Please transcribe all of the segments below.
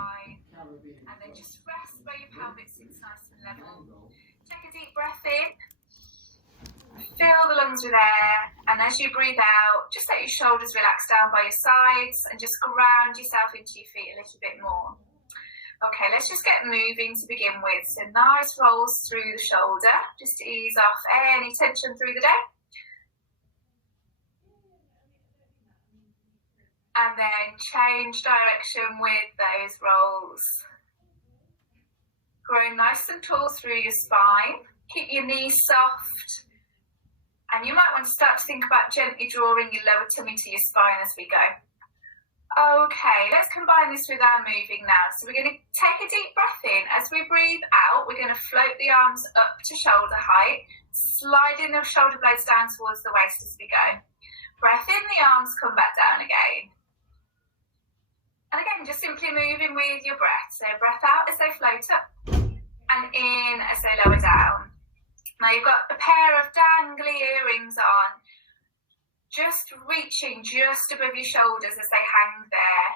spine, and then just rest where your pelvic sits nice and level. Take a deep breath in, fill the lungs with air, and as you breathe out, just let your shoulders relax down by your sides and just ground yourself into your feet a little bit more. Okay, let's just get moving to begin with. So nice rolls through the shoulder, just to ease off any tension through the day. And then change direction with those rolls. Grow nice and tall through your spine. Keep your knees soft. And you might want to start to think about gently drawing your lower tummy to your spine as we go. Okay, let's combine this with our moving now. So we're going to take a deep breath in. As we breathe out, we're going to float the arms up to shoulder height, sliding the shoulder blades down towards the waist as we go. Breath in, the arms come back down again. And again, just simply moving with your breath. So breath out as they float up and in as they lower down. Now you've got a pair of dangly earrings on, just reaching just above your shoulders as they hang there.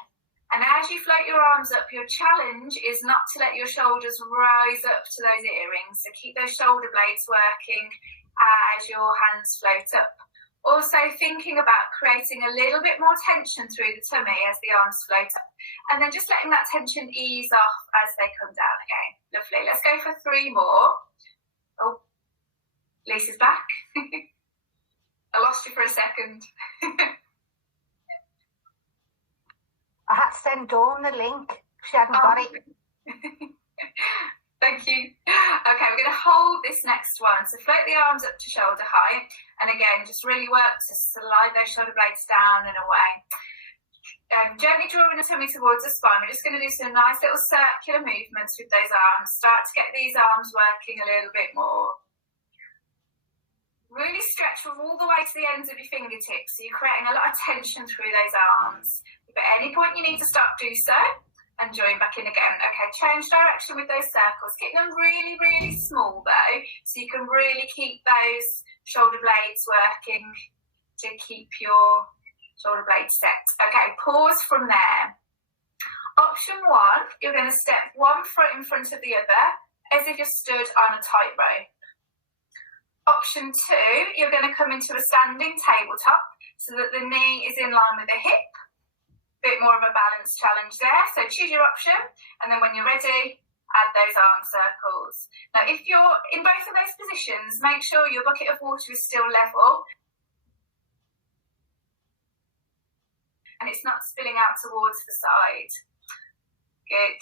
And as you float your arms up, your challenge is not to let your shoulders rise up to those earrings. So keep those shoulder blades working as your hands float up. Also thinking about creating a little bit more tension through the tummy as the arms float up. And then just letting that tension ease off as they come down again. Lovely. Let's go for 3 more. Oh, Lisa's back. I lost you for a second. I had to send Dawn the link. She hadn't got it. Thank you. Okay, we're going to hold this next one. So float the arms up to shoulder height. And again, just really work to slide those shoulder blades down and away. Gently drawing the tummy towards the spine. We're just going to do some nice little circular movements with those arms. Start to get these arms working a little bit more. Really stretch all the way to the ends of your fingertips. So you're creating a lot of tension through those arms. If at any point you need to stop, do so. And join back in again. Okay, change direction with those circles. Keep them really, really small though, so you can really keep those shoulder blades working to keep your shoulder blades set. Okay, pause from there. Option 1, you're going to step one foot in front of the other as if you're stood on a tightrope. Option 2, you're going to come into a standing tabletop so that the knee is in line with the hip. Bit more of a balance challenge there. So choose your option, and then when you're ready, add those arm circles. Now, if you're in both of those positions, make sure your bucket of water is still level and it's not spilling out towards the side. Good.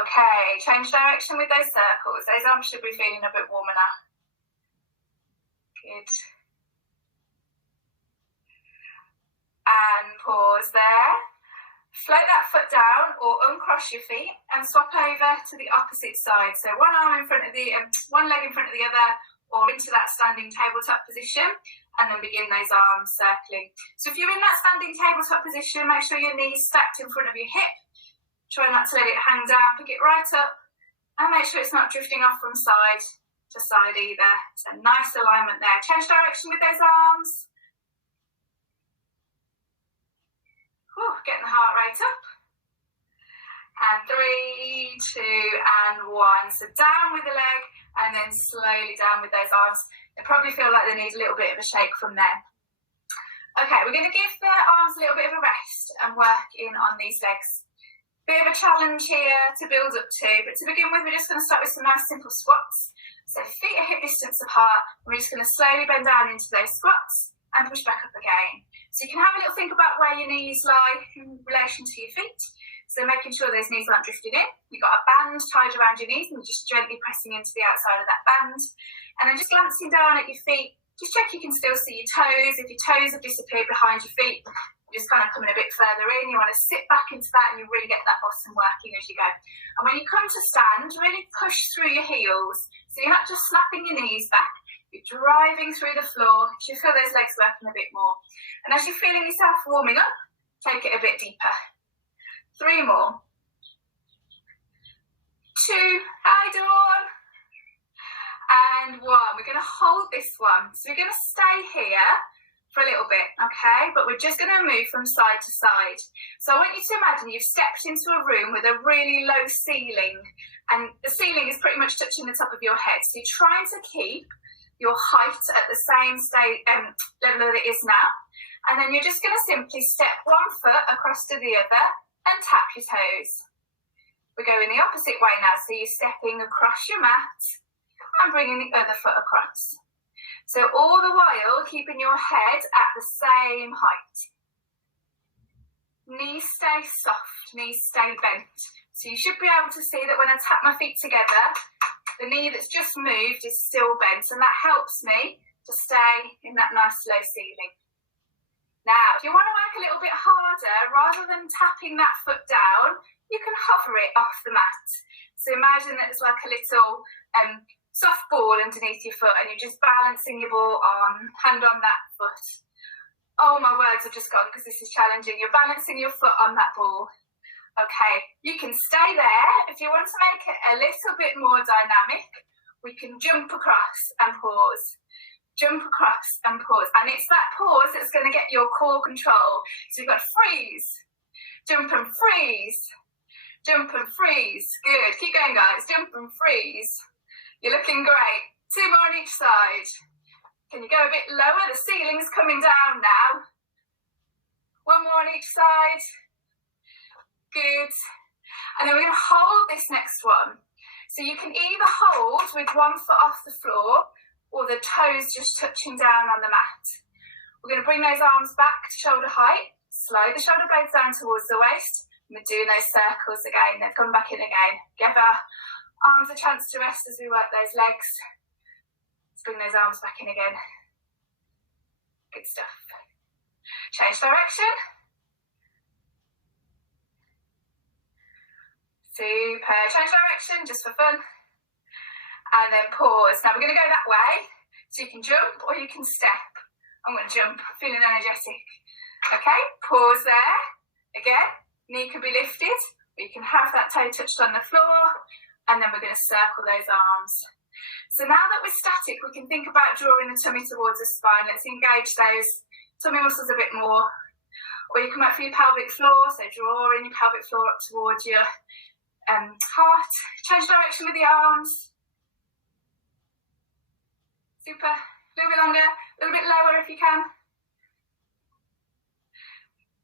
Okay, change direction with those circles. Those arms should be feeling a bit warmer now. Good. And pause there. Float that foot down or uncross your feet and swap over to the opposite side. So one arm in front of one leg in front of the other, or into that standing tabletop position, and then begin those arms circling. So if you're in that standing tabletop position, make sure your knees stacked in front of your hip. Try not to let it hang down, pick it right up, and make sure it's not drifting off from side to side either. So nice alignment there. Change direction with those arms. Getting the heart rate up. And 3, 2, and 1. So down with the leg, and then slowly down with those arms. They probably feel like they need a little bit of a shake from there. Okay, we're going to give the arms a little bit of a rest and work in on these legs. Bit of a challenge here to build up to, but to begin with, we're just going to start with some nice simple squats. So feet are hip distance apart. We're just going to slowly bend down into those squats and push back up again. So you can have a little think about where your knees lie in relation to your feet. So making sure those knees aren't drifting in. You've got a band tied around your knees and you're just gently pressing into the outside of that band. And then just glancing down at your feet, just check you can still see your toes. If your toes have disappeared behind your feet, you're just kind of coming a bit further in. You want to sit back into that and you really get that bottom working as you go. And when you come to stand, really push through your heels. So you're not just snapping your knees back, you're driving through the floor. You feel those legs working a bit more. And as you're feeling yourself warming up, take it a bit deeper. 3 more. 2. Hi, Dawn. And 1. We're going to hold this one. So we're going to stay here for a little bit, okay? But we're just going to move from side to side. So I want you to imagine you've stepped into a room with a really low ceiling, and the ceiling is pretty much touching the top of your head. So you're trying to keep your height at the same level that it is now. And then you're just going to simply step one foot across to the other and tap your toes. We're going the opposite way now. So you're stepping across your mat and bringing the other foot across. So all the while keeping your head at the same height. Knees stay soft, knees stay bent. So you should be able to see that when I tap my feet together, the knee that's just moved is still bent, and that helps me to stay in that nice low ceiling. Now, if you want to work a little bit harder, rather than tapping that foot down, you can hover it off the mat. So imagine that it's like a little soft ball underneath your foot, and you're just balancing your ball hand on that foot. Oh, my words have just gone because this is challenging. You're balancing your foot on that ball. Okay, you can stay there. If you want to make it a little bit more dynamic, we can jump across and pause. Jump across and pause. And it's that pause that's going to get your core control. So you've got freeze, jump and freeze, jump and freeze. Good, keep going guys, jump and freeze. You're looking great. 2 more on each side. Can you go a bit lower? The ceiling's coming down now. 1 more on each side. Good. And then we're going to hold this next one. So you can either hold with 1 foot off the floor or the toes just touching down on the mat. We're going to bring those arms back to shoulder height. Slide the shoulder blades down towards the waist. And we're doing those circles again. Then come back in again. Give our arms a chance to rest as we work those legs. Let's bring those arms back in again. Good stuff. Change direction. Super. Change direction just for fun. And then pause. Now we're going to go that way. So you can jump or you can step. I'm going to jump, feeling energetic. Okay, pause there. Again, knee can be lifted. You can have that toe touched on the floor. And then we're going to circle those arms. So now that we're static, we can think about drawing the tummy towards the spine. Let's engage those tummy muscles a bit more. Or you can work for your pelvic floor. So drawing your pelvic floor up towards your heart. Change direction with the arms. Super. A little bit longer, a little bit lower if you can.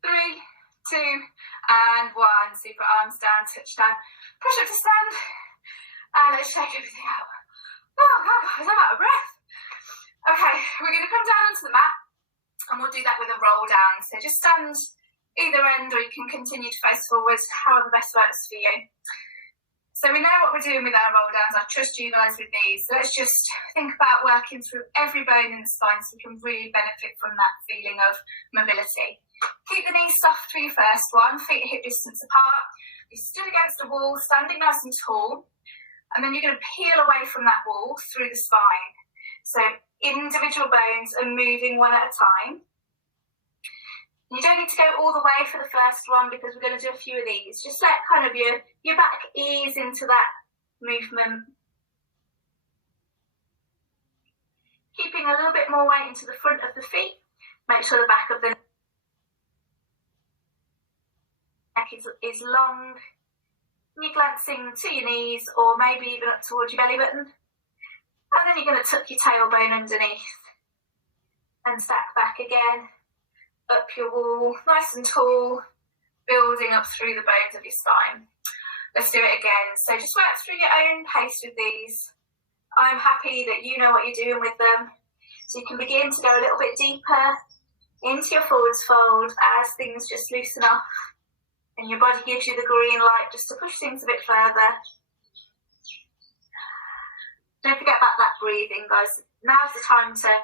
3, 2, and 1. Super. Arms down, touch down. Push up to stand. And let's shake everything out. Oh, God, guys, I'm out of breath. Okay, we're going to come down onto the mat, and we'll do that with a roll down. So just stand either end, or you can continue to face forwards, however best works for you. So we know what we're doing with our roll downs. I trust you guys with these. So let's just think about working through every bone in the spine so we can really benefit from that feeling of mobility. Keep the knees soft for your first one, feet hip distance apart. You're stood against the wall, standing nice and tall. And then you're going to peel away from that wall through the spine. So individual bones are moving one at a time. You don't need to go all the way for the first one because we're going to do a few of these. Just let kind of your back ease into that movement. Keeping a little bit more weight into the front of the feet. Make sure the back of the neck is long. You're glancing to your knees or maybe even up towards your belly button. And then you're going to tuck your tailbone underneath and stack back again. Up your wall, nice and tall, building up through the bones of your spine. Let's do it again. So just work through your own pace with these. I'm happy that you know what you're doing with them. So you can begin to go a little bit deeper into your forwards fold as things just loosen off. And your body gives you the green light just to push things a bit further. Don't forget about that breathing, guys. Now's the time to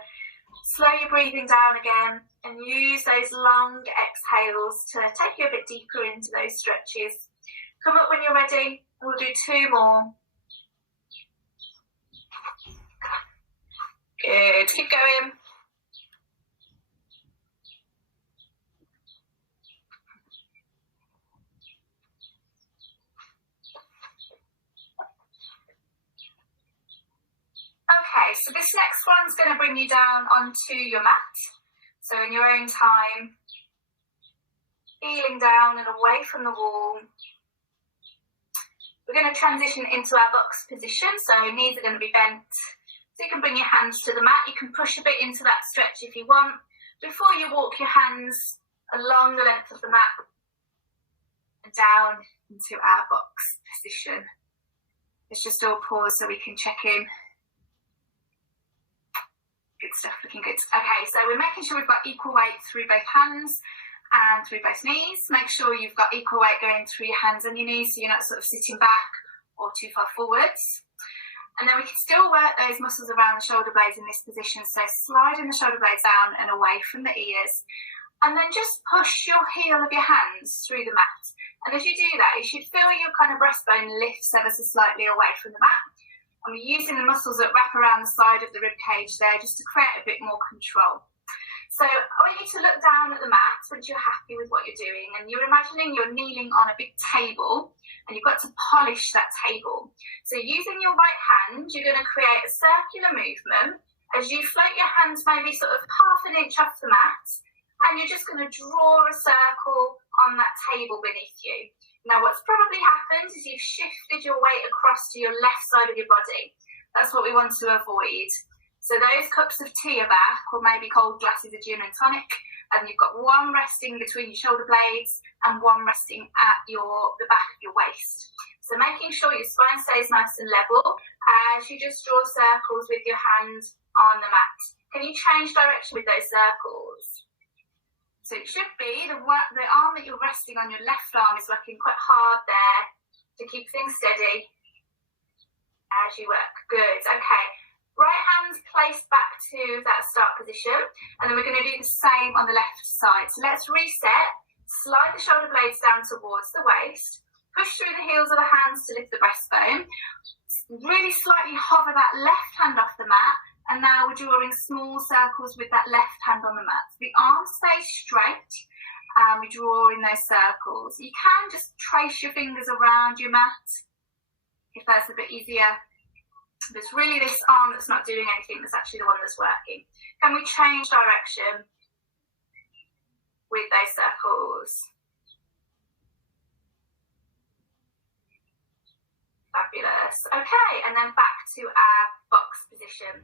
slow your breathing down again and use those long exhales to take you a bit deeper into those stretches. Come up when you're ready. We'll do 2 more. Good. Keep going. Okay, so this next one's going to bring you down onto your mat. So in your own time, feeling down and away from the wall. We're going to transition into our box position, so knees are going to be bent. So you can bring your hands to the mat. You can push a bit into that stretch if you want. Before you walk your hands along the length of the mat and down into our box position. Let's just all pause so we can check in. Good stuff, looking good. Okay, so we're making sure we've got equal weight through both hands and through both knees. Make sure you've got equal weight going through your hands and your knees, so you're not sort of sitting back or too far forwards. And then we can still work those muscles around the shoulder blades in this position. So sliding the shoulder blades down and away from the ears. And then just push your heel of your hands through the mat. And as you do that, you should feel your kind of breastbone lifts ever so slightly away from the mat. And we're using the muscles that wrap around the side of the rib cage there just to create a bit more control. So I want you to look down at the mat once you're happy with what you're doing, and you're imagining you're kneeling on a big table and you've got to polish that table. So using your right hand, you're going to create a circular movement as you float your hands maybe sort of half an inch off the mat, and you're just going to draw a circle on that table beneath you. Now what's probably happened is you've shifted your weight across to your left side of your body. That's what we want to avoid. So those cups of tea are back, or maybe cold glasses of gin and tonic, and you've got one resting between your shoulder blades and one resting at the back of your waist. So making sure your spine stays nice and level as you just draw circles with your hand on the mat. Can you change direction with those circles? So it should be the arm that you're resting on, your left arm, is working quite hard there to keep things steady as you work. Good, okay. Right hand's placed back to that start position, and then we're going to do the same on the left side. So let's reset, slide the shoulder blades down towards the waist, push through the heels of the hands to lift the breastbone, really slightly hover that left hand off the mat, and now we're drawing small circles with that left hand on the mat. So the arms stay straight, and we draw in those circles. You can just trace your fingers around your mat, if that's a bit easier. But it's really this arm that's not doing anything that's actually the one that's working. Can we change direction with those circles? Fabulous. Okay, and then back to our box position.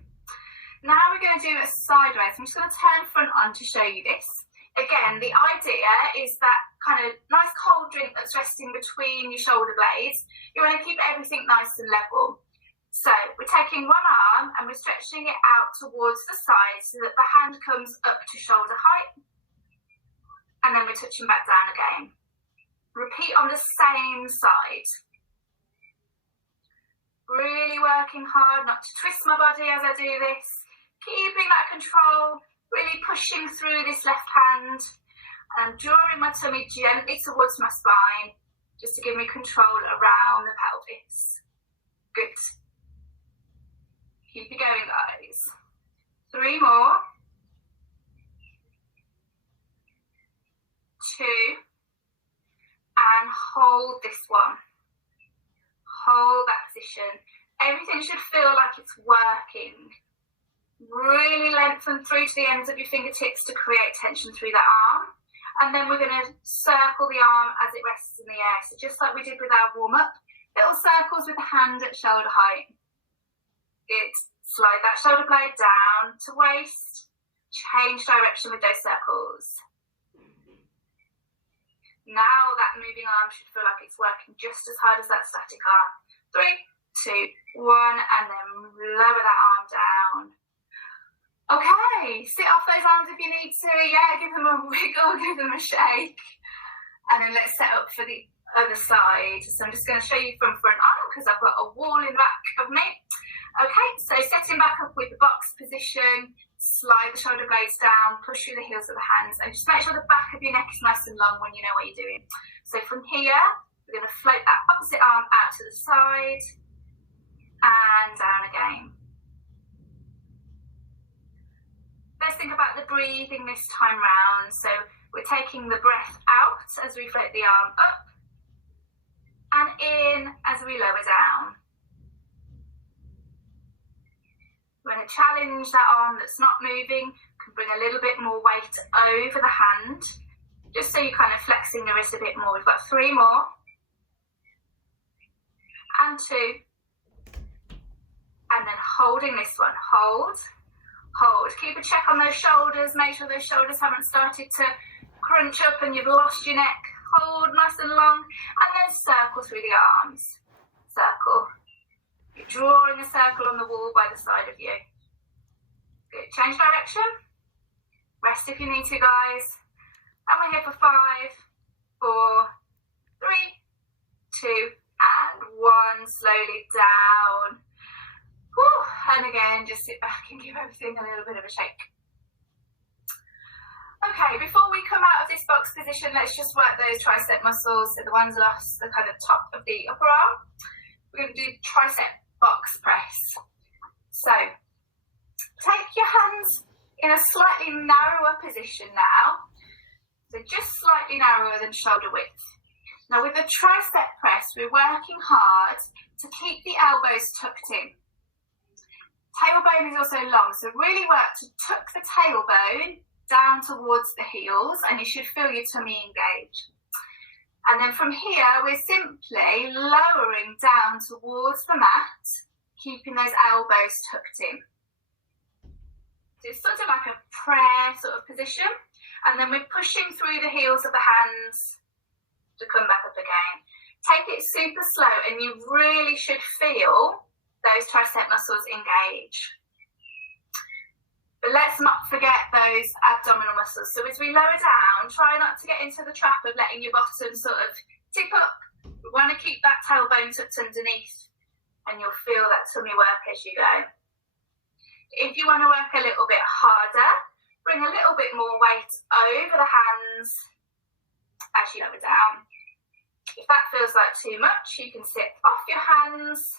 Now we're going to do a sideways. I'm just going to turn front on to show you this. Again, the idea is that kind of nice cold drink that's resting between your shoulder blades. You want to keep everything nice and level. So we're taking one arm and we're stretching it out towards the side so that the hand comes up to shoulder height, and then we're touching back down again. Repeat on the same side. Really working hard not to twist my body as I do this. Keeping that control, really pushing through this left hand, and drawing my tummy gently towards my spine just to give me control around the pelvis. Good. Keep it going, guys. 3 more. 2. And hold this one. Hold that position. Everything should feel like it's working. Really lengthen through to the ends of your fingertips to create tension through that arm. And then we're going to circle the arm as it rests in the air. So just like we did with our warm-up, little circles with the hand at shoulder height. Good. Slide that shoulder blade down to waist. Change direction with those circles. Now that moving arm should feel like it's working just as hard as that static arm. 3, 2, 1, and then lower that arm down. Okay, sit off those arms if you need to. Yeah, give them a wiggle, give them a shake. And then let's set up for the other side. So I'm just going to show you from front on because I've got a wall in the back of me. Okay, so setting back up with the box position, slide the shoulder blades down, push through the heels of the hands, and just make sure the back of your neck is nice and long when you know what you're doing. So from here, we're going to float that opposite arm out to the side and down again. Let's think about the breathing this time round. So we're taking the breath out as we float the arm up and in as we lower down. We're going to challenge that arm that's not moving, can bring a little bit more weight over the hand, just so you're kind of flexing the wrist a bit more. We've got 3 more. And 2. And then holding this one. Hold. Hold. Keep a check on those shoulders. Make sure those shoulders haven't started to crunch up and you've lost your neck. Hold nice and long. And then circle through the arms. Circle. You're drawing a circle on the wall by the side of you. Good. Change direction. Rest if you need to, guys. And we're here for 5, 4, 3, 2, and 1. Slowly down. Whew. And again, just sit back and give everything a little bit of a shake. Okay, before we come out of this box position, let's just work those tricep muscles. So the ones lost the kind of top of the upper arm. We're going to do tricep box press. So take your hands in a slightly narrower position now. So just slightly narrower than shoulder width. Now with the tricep press, we're working hard to keep the elbows tucked in. Tailbone is also long, so really work to tuck the tailbone down towards the heels, and you should feel your tummy engage. And then from here, we're simply lowering down towards the mat, keeping those elbows tucked in. So it's sort of like a prayer sort of position. And then we're pushing through the heels of the hands to come back up again. Take it super slow, and you really should feel those tricep muscles engage. But let's not forget those abdominal muscles. So as we lower down, try not to get into the trap of letting your bottom sort of tip up. We want to keep that tailbone tucked underneath, and you'll feel that tummy work as you go. If you want to work a little bit harder, bring a little bit more weight over the hands as you lower down. If that feels like too much, you can sit off your hands.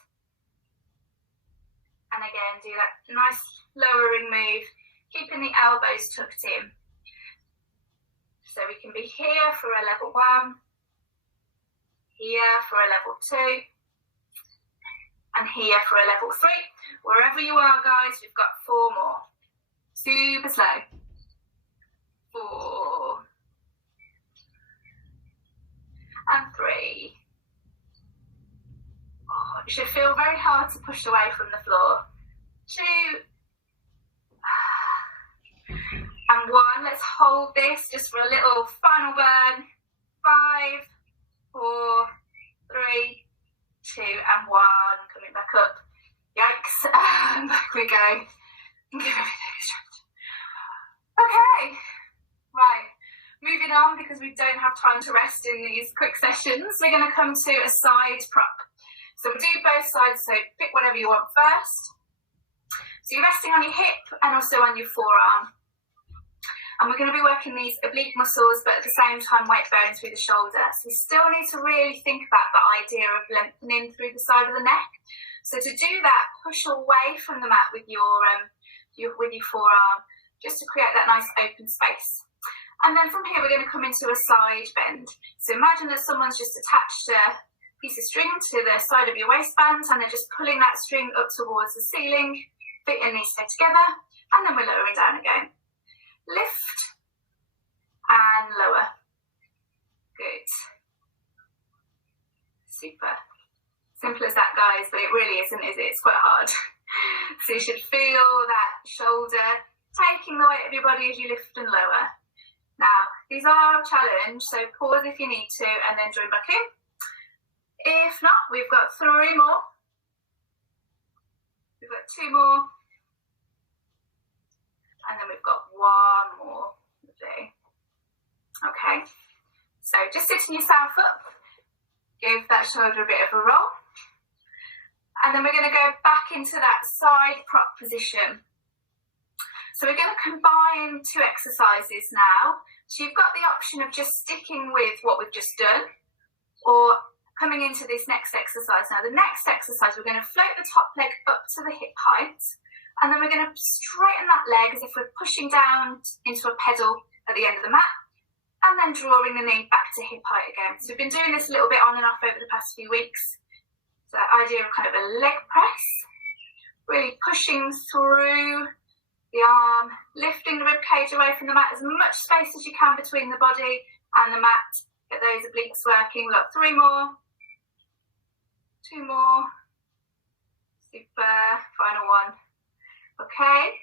And again, do that nice lowering move, keeping the elbows tucked in. So we can be here for a level 1, here for a level 2, and here for a level 3. Wherever you are, guys, we've got 4 more. Super slow. 4. And 3. Oh, it should feel very hard to push away from the floor. 2. And 1. Let's hold this just for a little final burn. 5, 4, 3, 2, and 1. Coming back up. Yikes. And back we go. And give everything a stretch. Okay. Right. Moving on, because we don't have time to rest in these quick sessions, we're going to come to a side prop. So we'll do both sides, so pick whatever you want first. So you're resting on your hip and also on your forearm. And we're going to be working these oblique muscles, but at the same time weight bearing through the shoulder. So we still need to really think about the idea of lengthening through the side of the neck. So to do that, push away from the mat with your forearm, just to create that nice open space. And then from here, we're going to come into a side bend. So imagine that someone's just attached a piece of string to the side of your waistband, and they're just pulling that string up towards the ceiling. Feet and knees stay together, and then we're lowering down again. Lift and lower. Good. Super. Simple as that, guys, but it really isn't, is it? It's quite hard. So you should feel that shoulder taking the weight of your body as you lift and lower. Now, these are a challenge, so pause if you need to, and then join back in. If not, we've got 3 more. We've got 2 more. And then we've got 1 more to do. Okay, so just sitting yourself up, give that shoulder a bit of a roll. And then we're going to go back into that side prop position. So we're going to combine 2 exercises now. So you've got the option of just sticking with what we've just done, or coming into this next exercise. Now the next exercise, we're going to float the top leg up to the hip height, and then we're going to straighten that leg as if we're pushing down into a pedal at the end of the mat, and then drawing the knee back to hip height again. So we've been doing this a little bit on and off over the past few weeks. So that idea of kind of a leg press, really pushing through the arm, lifting the rib cage away from the mat, as much space as you can between the body and the mat. Get those obliques working. We've got 3 more, 2 more, super, final one. Okay,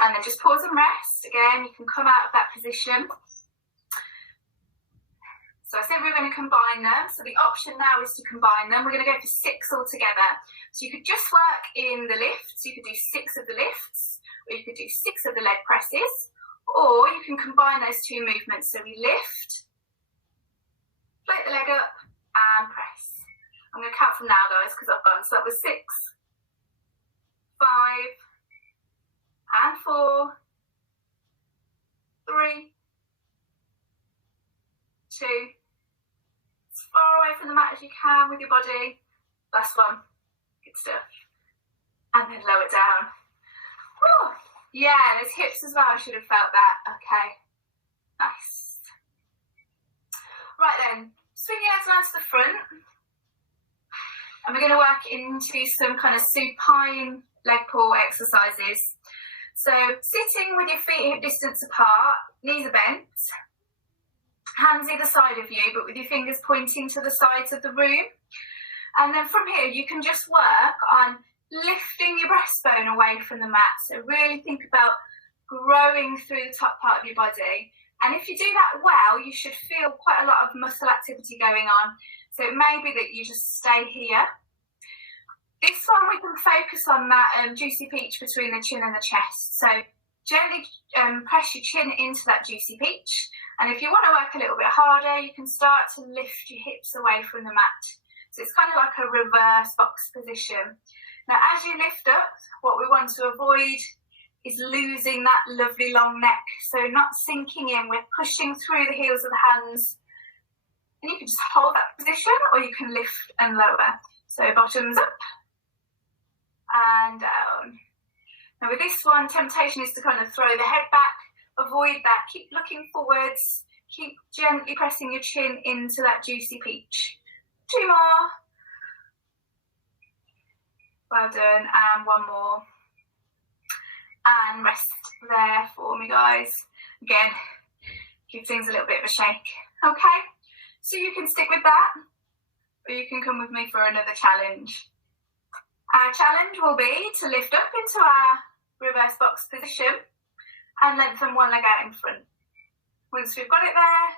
and then just pause and rest. Again, you can come out of that position. So I said we were going to combine them. So the option now is to combine them. We're going to go for 6 altogether. So you could just work in the lifts. You could do 6 of the lifts, or you could do 6 of the leg presses, or you can combine those 2 movements. So we lift, float the leg up, and press. I'm going to count from now, guys, because I've gone. So that was 6, 5, and 4, 3, 2, as far away from the mat as you can with your body. Last one, good stuff. And then lower down. Whew. Yeah, those hips as well, I should have felt that. Okay, nice. Right then, swing your legs around to the front. And we're going to work into some kind of supine leg pull exercises. So sitting with your feet hip distance apart, knees are bent, hands either side of you, but with your fingers pointing to the sides of the room. And then from here, you can just work on lifting your breastbone away from the mat. So really think about growing through the top part of your body. And if you do that well, you should feel quite a lot of muscle activity going on. So it may be that you just stay here. This one, we can focus on that juicy peach between the chin and the chest. So gently press your chin into that juicy peach. And if you want to work a little bit harder, you can start to lift your hips away from the mat. So it's kind of like a reverse box position. Now, as you lift up, what we want to avoid is losing that lovely long neck. So not sinking in, we're pushing through the heels of the hands. And you can just hold that position, or you can lift and lower. So bottoms up and down. Now with this one, temptation is to kind of throw the head back. Avoid that. Keep looking forwards. Keep gently pressing your chin into that juicy peach. 2 more. Well done. And 1 more. And rest there for me, guys. Again, give things a little bit of a shake. Okay. So you can stick with that, or you can come with me for another challenge. Our challenge will be to lift up into our reverse box position and lengthen one leg out in front. Once we've got it there,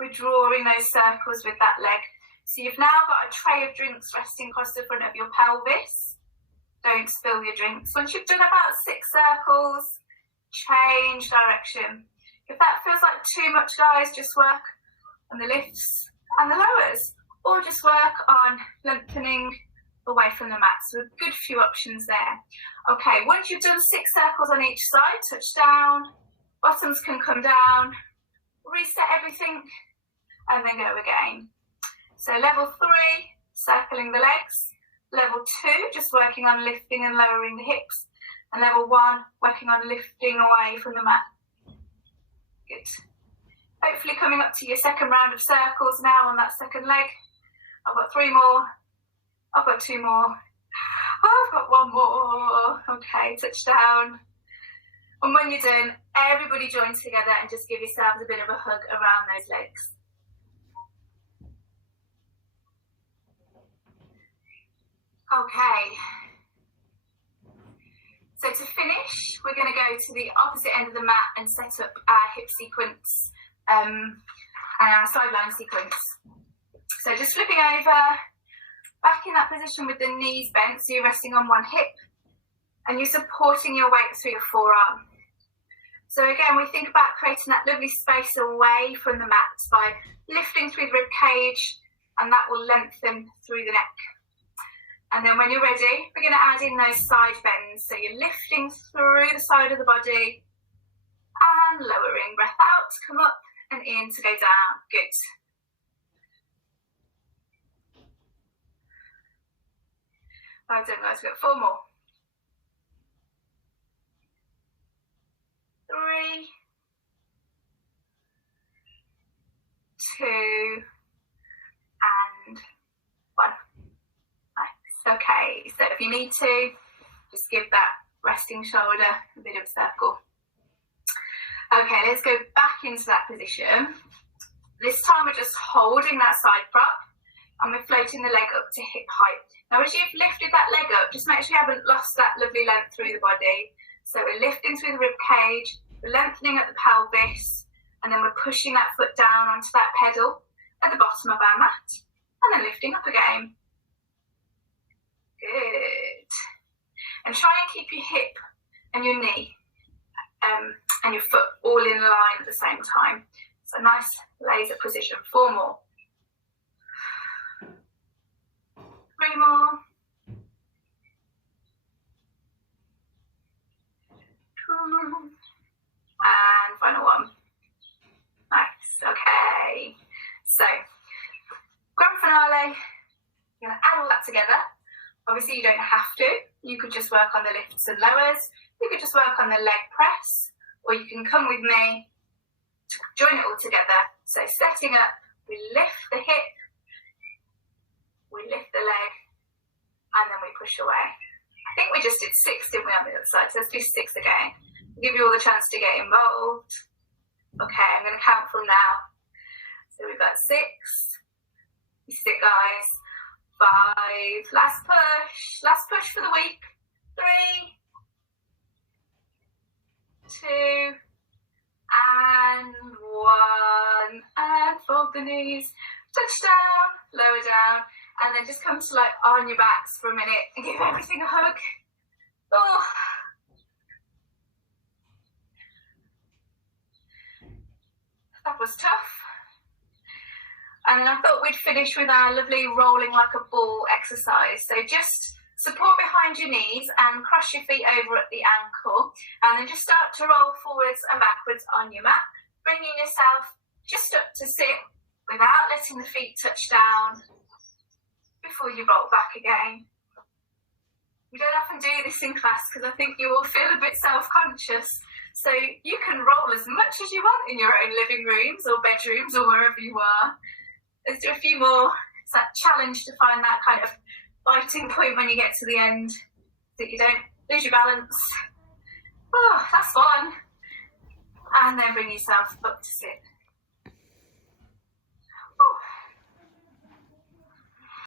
we're drawing those circles with that leg. So you've now got a tray of drinks resting across the front of your pelvis. Don't spill your drinks. Once you've done about 6 circles, change direction. If that feels like too much, guys, just work on the lifts and the lowers, or just work on lengthening away from the mat. So a good few options there. Okay, once you've done 6 circles on each side, touch down, bottoms can come down, reset everything, and then go again. So level 3, circling the legs. Level 2, just working on lifting and lowering the hips. And level 1, working on lifting away from the mat. Good. Hopefully coming up to your second round of circles now on that second leg. I've got 3 more. I've got 2 more. Oh, I've got 1 more. Okay, touch down. And when you're done, everybody join together and just give yourselves a bit of a hug around those legs. Okay. So to finish, we're going to go to the opposite end of the mat and set up our hip sequence and our sideline sequence. So just flipping over, back in that position with the knees bent, so you're resting on one hip and you're supporting your weight through your forearm. So again, we think about creating that lovely space away from the mat by lifting through the rib cage, and that will lengthen through the neck. And then when you're ready, we're going to add in those side bends. So you're lifting through the side of the body and lowering. Breath out, come up and in to go down. Good. Well done, guys. We've got 4 more. 3, 2, and 1. Nice. Okay, so if you need to, just give that resting shoulder, a bit of a circle. Okay, let's go back into that position. This time we're just holding that side prop and we're floating the leg up to hip height. Now as you've lifted that leg up, just make sure you haven't lost that lovely length through the body. So we're lifting through the rib cage, we're lengthening at the pelvis, and then we're pushing that foot down onto that pedal at the bottom of our mat, and then lifting up again. Good. And try and keep your hip and your knee and your foot all in line at the same time. So nice laser position. 4 more. 3 more. 2. And final one. Nice. Okay. So, grand finale. You're going to add all that together. Obviously, you don't have to. You could just work on the lifts and lowers. You could just work on the leg press, or you can come with me to join it all together. So setting up, we lift the hip, we lift the leg, and then we push away. I think we just did 6, didn't we, on the other side? So let's do 6 again. I'll give you all the chance to get involved. Okay, I'm going to count from now. So we've got 6. You sit, guys. 5. Last push for the week. 3, 2, and 1. And fold the knees. Touch down, lower down, and then just come to like on your backs for a minute and give everything a hug. Oh. That was tough. And I thought we'd finish with our lovely rolling like a ball exercise. So just support behind your knees and cross your feet over at the ankle. And then just start to roll forwards and backwards on your mat, bringing yourself just up to sit without letting the feet touch down before you roll back again. We don't often do this in class because I think you all feel a bit self-conscious. So you can roll as much as you want in your own living rooms or bedrooms or wherever you are. Let's do a few more. It's that challenge to find that kind of biting point when you get to the end, that you don't lose your balance. Oh, that's fun. And then bring yourself up to sit.